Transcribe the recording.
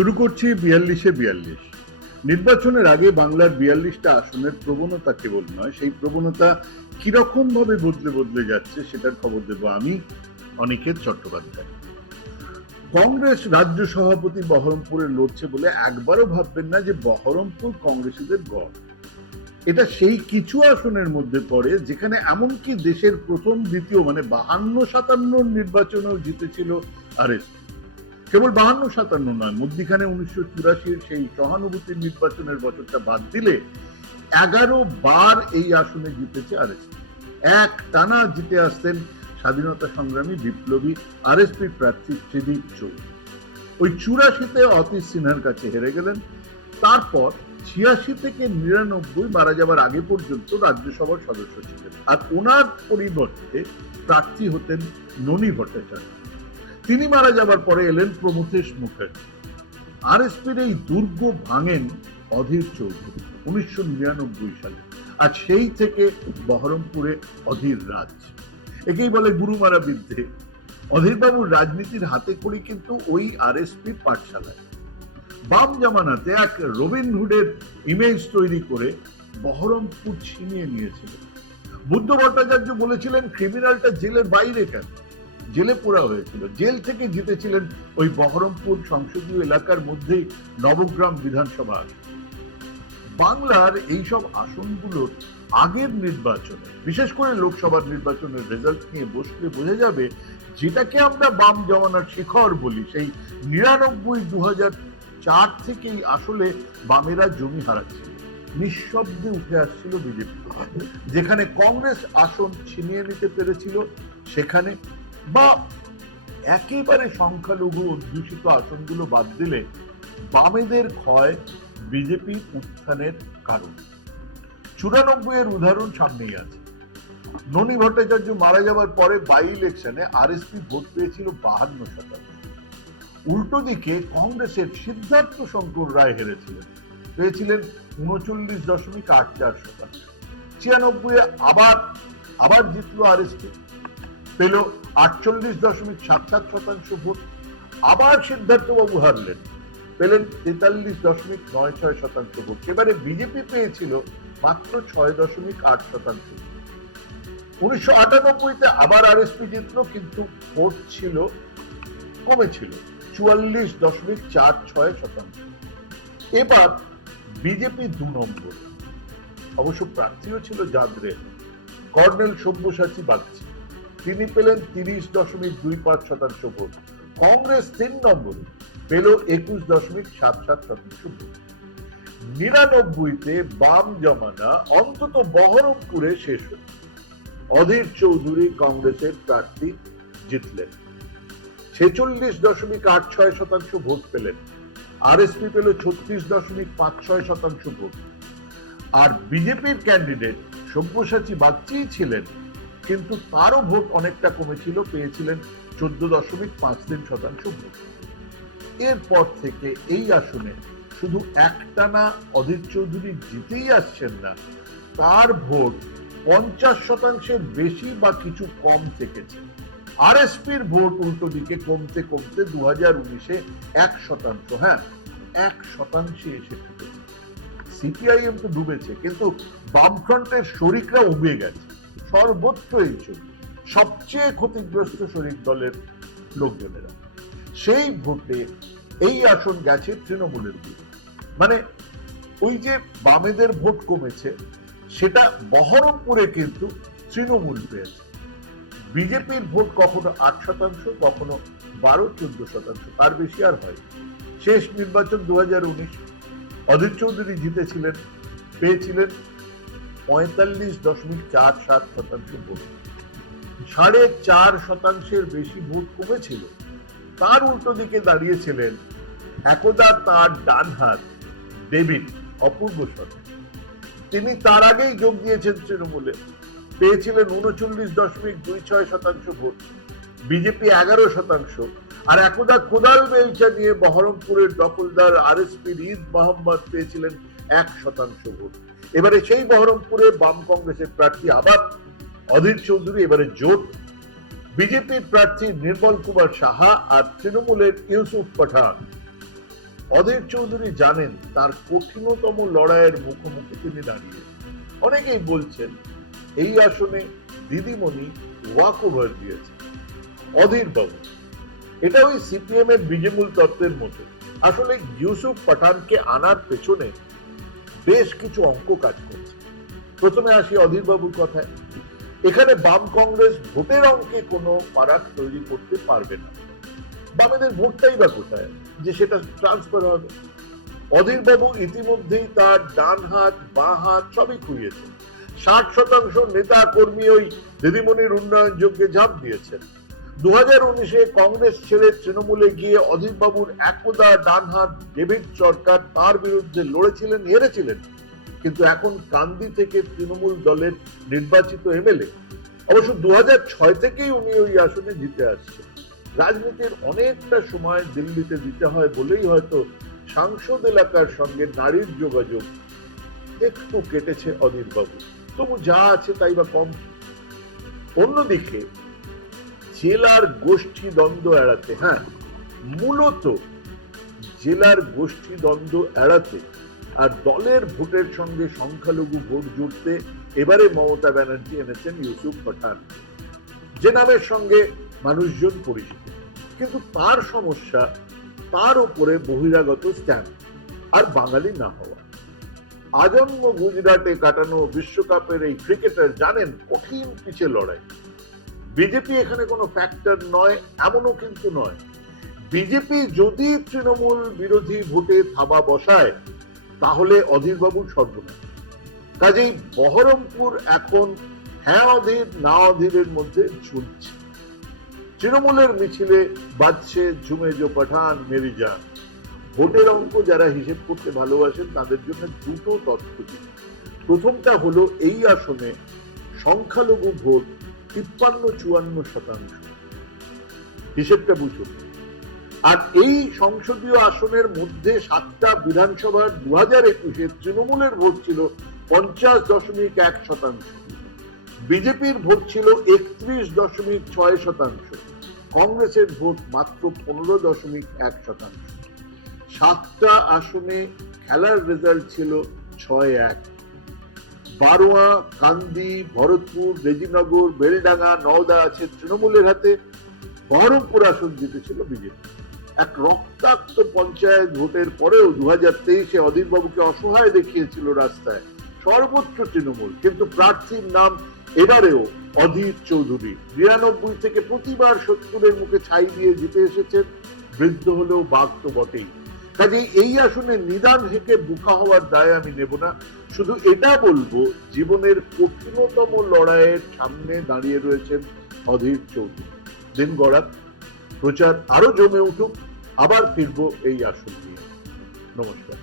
শুরু করছি ৪২-এ ৪২। নির্বাচনের আগে বাংলার ৪২টা আসনের প্রবণতা কেবল নয়, সেই প্রবণতা কিরকম ভাবে বদলে বদলে যাচ্ছে সেটার খবর দেব আমি, অনিকেত চট্টোপাধ্যায়। কংগ্রেস রাজ্য সভাপতি বহরমপুরে লড়ছে বলে একবারও ভাববেন না যে বহরমপুর কংগ্রেসীদের গড়। এটা সেই কিছু আসনের মধ্যে পড়ে যেখানে এমনকি দেশের প্রথম দ্বিতীয় মানে ৫২-৫৭ নির্বাচনেও জিতেছিল আরএসপি। কেবল ৫২-৫৭ নয়, মধ্যিখানে ১৯৮৪ সেই সহানুভূতির নির্বাচনের বছরটা বাদ দিলে ১১ বার এই আসনে জিতেছে আরএসপি। এক টানা জিতে আসতেন স্বাধীনতা সংগ্রামী বিপ্লবী আরএসপি প্রার্থী ত্রিদীপ চৌধুরী। ওই ৮৪-তে অতীশ সিনহার কাছে হেরে গেলেন। তারপর ৮৬ থেকে ৯৯ মারা যাবার আগে পর্যন্ত রাজ্যসভার সদস্য ছিলেন, আর ওনার পরিবর্তে প্রার্থী হতেন ননী ভট্টাচার্য। তিনি মারা যাবার পরে এলেন প্রমথেশ মুখার্জি। আরএসপির এই দুর্গ ভাঙেন অধীর চৌধুরী ১৯৯৯ সালে, আর সেই থেকে বহরমপুরে অধীর রাজ। একেই বলে গুরুমারা বিদ্যে। অধীরবাবুর রাজনীতির হাতে খড়ি কিন্তু ওই আরএসপি পাঠশালায়। বাম জামানাতে এক রবিনহুডের ইমেজ তৈরি করে বহরমপুর ছিনিয়ে নিয়েছিলেন। বুদ্ধ ভট্টাচার্য বলেছিলেন ক্রিমিনালটা জেলের বাইরে কেন, জেলে পোড়া হয়েছিল। জেল থেকে জিতেছিলেন ওই বহরমপুর সংসদীয় এলাকার মধ্যেই নবগ্রাম বিধানসভা আসন। বাংলার এইসব আসনগুলোর আগের নির্বাচনে, বিশেষ করে লোকসভার নির্বাচনের রেজাল্ট নিয়ে বসলে বোঝা যাবে যেটাকে আমরা বাম জমানার শিখর বলি, সেই ৯৯-২০০৪ থেকেই আসলে বামেরা জমি হারাচ্ছে। নিঃশব্দে উঠে আসছিল বিজেপি। যেখানে কংগ্রেস আসন ছিনিয়ে নিতে পেরেছিল সেখানে, বা একেবারে সংখ্যালঘু অধ্যুষিত আসনগুলো বাদ দিলে বামেদের ক্ষয় বিজেপি উত্থানের কারণ। ৯৪-এর উদাহরণ সামনেই আছে। ননী ভট্টাচার্য মারা যাবার পরে বাই ইলেকশনে আরএসপি ভোট পেয়েছিল ৫২%। উল্টো দিকে কংগ্রেসের সিদ্ধার্থ শঙ্কর রায় হেরেছিলেন, পেয়েছিলেন ৩৯.৮৪%। ৯৬-এ আবার জিতলো আরএসপি, পেল ৪৮.৭৭% ভোট। আবার সিদ্ধার্থবাবু হারলেন, পেলেন ৪৩.৯৬% ভোট। এবারে বিজেপি পেয়েছিল মাত্র ৬.৮%। ১৯৯৮-তে আবার আরএসপি জিতলো, কিন্তু ভোট ছিল কমেছিল ৪৪.৪৬%। এবার বিজেপি ২ নম্বর, অবশ্য প্রার্থীও ছিল জাদরে, কর্নেল সব্যসাচী বাগচি। তিনি পেলেন ৩০.২৫% ভোট। কংগ্রেস ৩ নম্বরে, পেল ২১.৭৭% ভোট। ৯৯-তে বাম জমানা অন্তত বহরমপুরে শেষ হল। অধীর চৌধুরী কংগ্রেসের প্রার্থী জিতলেন, ৪৬.৮৬% ভোট পেলেন। আরএসপি পেল ৩৬.৫৬% ভোট। আর বিজেপির ক্যান্ডিডেট সব্যসাচী বাগচি ছিলেন, কিন্তু তারও ভোট অনেকটা কমেছিল, পেয়েছিলেন ১৪.৫৩% ভোট। এরপর থেকে এই আসনে শুধু একটানা অধীর চৌধুরী জিতেই আসছেন না, তার ভোট ৫০%-এর বেশি বা কিছু কম থেকেছে। আরএসপির ভোট উল্টো দিকে কমতে কমতে ২০১৯-এ ১%, হ্যাঁ ১% এসে ঠেকেছে। সিপিআইএম তো ডুবেছে, কিন্তু বামফ্রন্টের শরিকরা উবে গেছে। সর্বত্র এই ছবি, সবচেয়ে ক্ষতিগ্রস্ত শরিক দলের লোকজনেরা। সেই ভোটে এই আসন গেছে তৃণমূলের দিকে। মানে ওই যে বামেদের ভোট কমেছে, সেটা বহরমপুরে কিন্তু তৃণমূল পেয়েছে। বিজেপির ভোট কখনো ৮%, কখনো ১২-১৪%, তার বেশি আর হয়। শেষ নির্বাচন ২০১৯, অধীর চৌধুরী জিতেছিলেন, পেয়েছিলেন ৪৫.৪৭% ভোট। ৪.৫%-এর বেশি ভোট কমেছিল। তার উল্টো দিকে দাঁড়িয়েছিলেন একদা তার ডান হাত ডেভিড অপূর্ব সরকার। তিনি তার আগেই যোগ দিয়েছেন তৃণমূলে, পেয়েছিলেন ৩৯.২৬% ভোট। বিজেপি ১১%, আর একদা কোদাল বেলচা নিয়ে বহরমপুরের দখলদার আরএসপির ঈদ মোহাম্মদ পেয়েছিলেন ১% ভোট। এবারে সেই বহরমপুরে বাম কংগ্রেসের প্রার্থী আবার অধীর চৌধুরী, এবারে জোট বিজেপির প্রার্থী নির্মল কুমার সাহা আর তৃণমূলের ইউসুফ পাঠান। অধীর চৌধুরী জানেন তার কঠিনতম লড়াইয়ের মুখোমুখি তিনি দাঁড়িয়ে। অনেকেই বলছেন এই আসনে দিদিমণি ওয়াক ওভার দিয়েছে অধীর বাবু। এটা ওই সিপিএম এর বীজমূল তত্ত্বের মতো। আসলে ইউসুফ পাঠানকে আনার পেছনে বেশ কিছু অঙ্ক কাজ করছে। প্রথমে আসি অধীর বাবুর কথায়। এখানে বাম কংগ্রেস ভোটের অঙ্কে কোনো ফারাক তৈরি করতে পারবে না। বামেদের ভোটটাই বা কোথায় যে সেটা ট্রান্সফার হবে? অধীর বাবু ইতিমধ্যেই তার ডান হাত বাঁ হাত সবই খুইয়েছে। 60% নেতা কর্মী ওই দিদিমণির উন্নয়ন যজ্ঞে ঝাঁপ দিয়েছেন। 2019-এ কংগ্রেস ছেড়ে তৃণমূলে গিয়ে অধীর বাবুর একদা ডান হাত ডেভিড সরকার তার বিরুদ্ধে লড়েছিলেন, হেরেছিলেন, কিন্তু এখন কান্দি থেকে তৃণমূল দলের নির্বাচিত এমএলএ। অবশ্য 2006 থেকেই উনি ওই আসনে জিতে আসছেন। রাজনীতির অনেকটা সময় দিল্লিতে দিতে হয় বলেই হয়তো সাংসদ এলাকার সঙ্গে নারীর যোগাযোগ একটু কেটেছে অধীর বাবু। তবু যা আছে তাই বা কম। অন্যদিকে জেলার গোষ্ঠী দ্বন্দ্ব এড়াতে, মূলত জেলার গোষ্ঠী দ্বন্দ্ব এড়াতে আর দলের ভোটের সঙ্গে সংখ্যালঘু ভোট জুড়তে এবারে মমতা ব্যানার্জি এনেছেন ইউসুফ পাঠান, যে নামের সঙ্গে মানুষজন পরিচিত। কিন্তু তার সমস্যা তার উপরে বহিরাগত স্ট্যাম্প আর বাঙালি না হওয়া। আজন্ম গুজরাটে কাটানো বিশ্বকাপের এই ক্রিকেটার জানেন কঠিন পিচে লড়াই। বিজেপি এখানে কোনো ফ্যাক্টর নয়, এমনও কিন্তু নয়। বিজেপি যদি তৃণমূল বিরোধী ভোটে থাবা বসায় তাহলে অধীর বাবুর সর্বনাশ। কাজেই বহরমপুর এখন হ্যাঁ অধীর না অধীরের মধ্যে ঝুলছে। তৃণমূলের মিছিলে বাজছে ঝুমে জো পাঠান মেরি জান। ভোটের অঙ্ক যারা হিসেব করতে ভালোবাসেন তাদের জন্য দুটো তথ্য দিই। প্রথমটা হলো এই আসনে সংখ্যালঘু ভোট 53-54%। হিসেবটা বুঝুন। আর এই সংসদীয় আসনের মধ্যে 7টা বিধানসভার 2021-এ তৃণমূলের ভোট ছিল 50.1%, বিজেপির ভোট ছিল 31.6%, কংগ্রেসের ভোট মাত্র 15.1%। 7টা আসনে খেলার রেজাল্ট ছিল 6-1। বারোয়া, কান্দি, ভরতপুর, রেজিনগর, বেলডাঙ্গা, নওদা আছে তৃণমূলের হাতে। বহরমপুর আসন জিতেছিল বিজেপি। এক রক্তাক্ত পঞ্চায়েত ভোটের পরেও 2023-এ অধীর বাবুকে অসহায় দেখিয়েছিল রাস্তায় সর্বোচ্চ তৃণমূল, কিন্তু প্রার্থীর নাম এবারেও অধীর চৌধুরী। 92 থেকে প্রতিবার 70-এর মুখে ছাই দিয়ে জিতে এসেছেন। বৃদ্ধ হলেও বাঘ তো বটেই। কাজেই এই আসনে নিদান হেঁকে বুকা হওয়ার দায় আমি নেব না। শুধু এটা বলবো, জীবনের কঠিনতম লড়াইয়ের সামনে দাঁড়িয়ে রয়েছেন অধীর চৌধুরী। দিন গড়াক, প্রচার আরো জমে উঠুক, আবার ফিরবো এই আসন নিয়ে। নমস্কার।